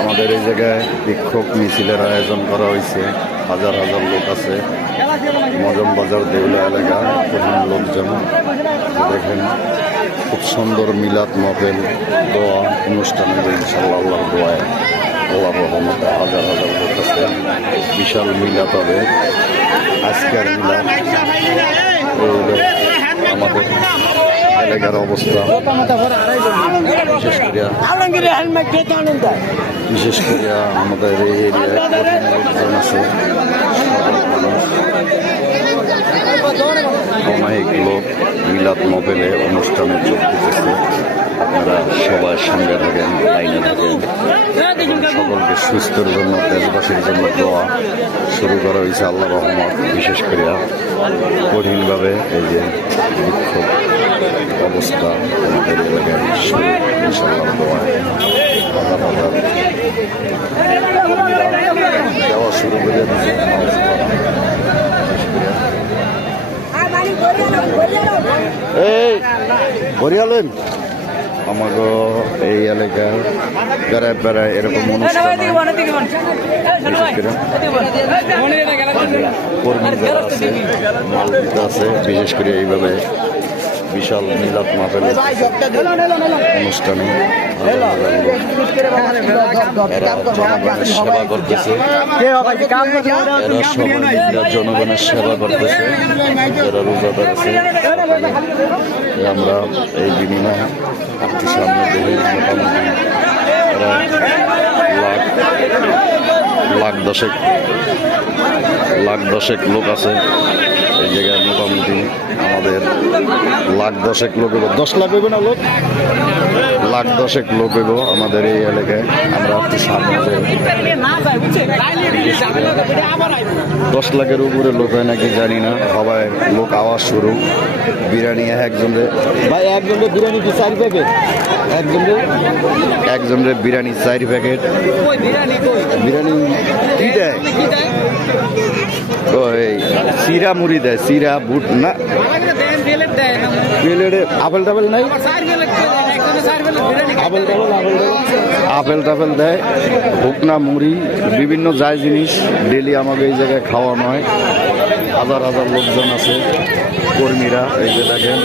আমাদের এই জায়গায় বিক্ষোভ মিছিলের আয়োজন করা হয়েছে। হাজার হাজার লোক আছে। মজম বাজার দেউলা এলাকা প্রধান লোকজন দেখেন খুব সুন্দর মিলাদ মহফিল দোয়া অনুষ্ঠান হবে ইনশাআল্লাহ। আল্লাহর দোয়ায় আল্লাহর রহমতে হাজার হাজার লোক আছে। বিশাল মিলাদ হবে আজকের মিলাদ। আমাদের এলাকার অবস্থা বিশেষ করে আমাদের এই এরিয়ায় লোকজন আছে। সাময়িক লোক মিলাদ মহফিলে অনুষ্ঠানে যোগ দিতেছে। আপনারা সবাই সঙ্গে থাকেন, লাইনে থাকেন। সকলকে সুস্থের জন্য, দেশবাসীর জন্য দোয়া শুরু করা হয়েছে আল্লাহ রহমত। বিশেষ করে কঠিনভাবে এই যে বিক্ষোভ অবস্থা আমাদের এলাকায় শুরু ইনশাআল্লাহ দোয়া দেওয়া শুরু করে দিয়েছে। এই বরিয়ালেন আমাকে এই এলাকার বেড়ায় বেড়ায় এরকম অনুষ্ঠান কর্মী যারা আছে, মালবিকা আছে, বিশেষ করে এইভাবে বিশাল মিলাদ মাহফিল অনুষ্ঠানে জনগণের সেবা করতেছে। জনগণের সেবা করতেছে যারা রোজাদার আছে। আমরা এই বিনিময়ে আপনি সামনে দেখে মোটামুটি লাখ দশেক লোক আছে এই জায়গায়। মোটামুটি আমাদের লাখ দশেক লোক হইব, 10 লাখ হইব না লোক, লাখ দশেক লোক হইব আমাদের এই এলাকায়। আমরা আপনি সামনে 10 লাখের উপরে লোক হয় নাকি জানি না। সবাই লোক আওয়াজ শুরু। বিরিয়ানি একজনের ভাই, একজনের বিরিয়ানি কি 4 প্যাকেট? একজনের বিরিয়ানি 4 প্যাকেট। বিরিয়ানি কি দেয়? ওই চিরা মুড়ি দেয়, চিরা বুট না প্লেটে আপেল টাপেল নাই, আপেল টাপেল দেয়, ভুকনা মুড়ি বিভিন্ন যায় জিনিস ডেলি আমাকে এই জায়গায় খাওয়ানো হয়। হাজার হাজার লোকজন আছে, কর্মীরা এই যে দেখেন।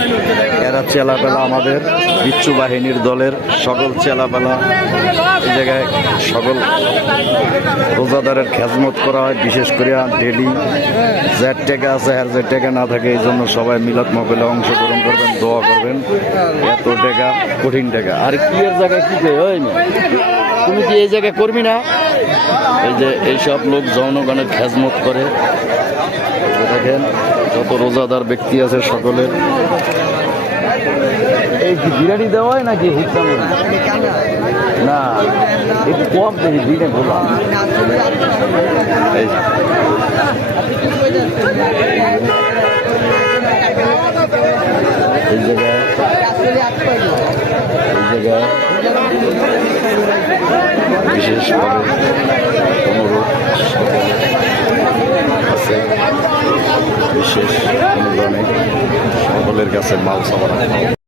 এরা চেলাপেলা আমাদের বিচ্ছু বাহিনীর দলের সকল চেলাপেলা এই জায়গায় সকল রোজাদারের খেজমত করা হয়। বিশেষ করে ডেলি যার টাকা আছে আর যার টাকা না থাকে, এই জন্য সবাই মিলাদ মহফিলে অংশগ্রহণ করবেন, দোয়া করবেন। এত টাকা কঠিন টাকা। আর কি এর জায়গায় কি হয় না, তুমি কি এই জায়গায় করবি না? এই যে এইসব লোক জনগণের খেজমত করে। দেখেন যত রোজাদার ব্যক্তি আছে সকলের। এই কি বিরিয়ানি দেওয়া হয় নাকি ভুট্টা না? একটু কম দেখি দিনে বললাম। এই জায়গায় বিশেষভাবে অনুরোধ আছে, বিশেষ অনুদানে সকলের কাছে মাল সাবান